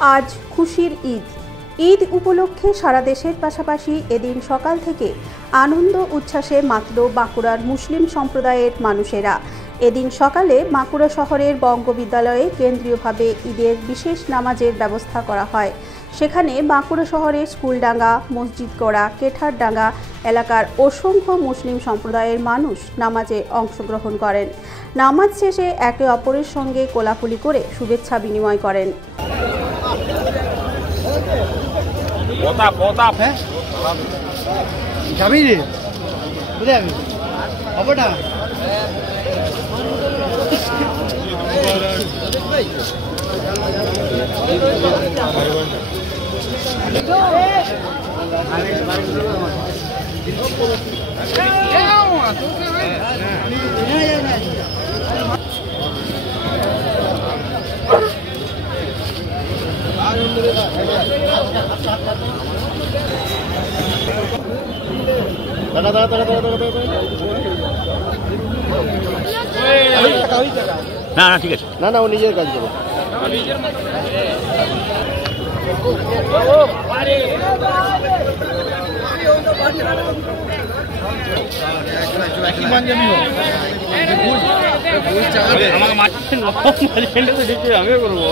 আজ খুশির ঈদ। ঈদ উপলক্ষে সারা দেশের পাশাপাশি এদিন সকাল থেকে আনন্দ উচ্ছ্বাসে মাতল বাঁকুড়ার মুসলিম সম্প্রদায়ের মানুষেরা। এদিন সকালে বাঁকুড়া শহরের বঙ্গবিদ্যালয়ে কেন্দ্রীয়ভাবে ঈদের বিশেষ নামাজের ব্যবস্থা করা হয়। সেখানে বাঁকুড়া শহরের স্কুলডাঙ্গা, মসজিদগড়া, কেঠারডাঙ্গা এলাকার অসংখ্য মুসলিম সম্প্রদায়ের মানুষ নামাজে অংশগ্রহণ করেন। নামাজ শেষে একে অপরের সঙ্গে কোলাকুলি করে শুভেচ্ছা বিনিময় করেন। না না ঠিক আছে, না না ও নিজের কাজ করো। আমাকে মাঝখানে আমিও করবো।